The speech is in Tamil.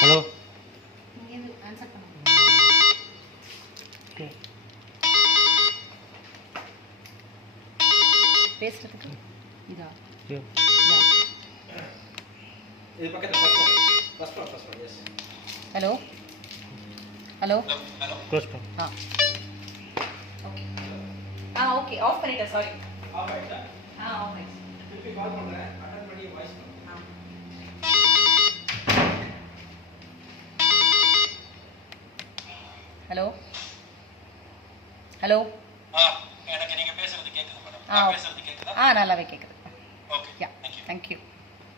ஹலோ. இங்கே ஆன்சர் பண்ணுங்க. ஓகே. பேசுறதுக்கு இதா. யா. இது பக்கத்துல first one yes. Hello. Hello. Close பண்ணு. ஓகே. ஓகே ஆஃப் பண்ணிட்டேன் சாரி. ஆஃப் ஆயிட்டா? ஆஃப் ஆயிடுச்சு. திருப்பி கால் பண்றேன். அட்டெண்ட் பண்ணி வாய்ஸ் பண்ணு. ஹலோ. ஹலோ. எனக்கு நீங்க பேசுறது கேக்குது மேடம். நான் பேசுறது கேக்குதா? நல்லாவே கேக்குது. ஓகே. யா. Thank you.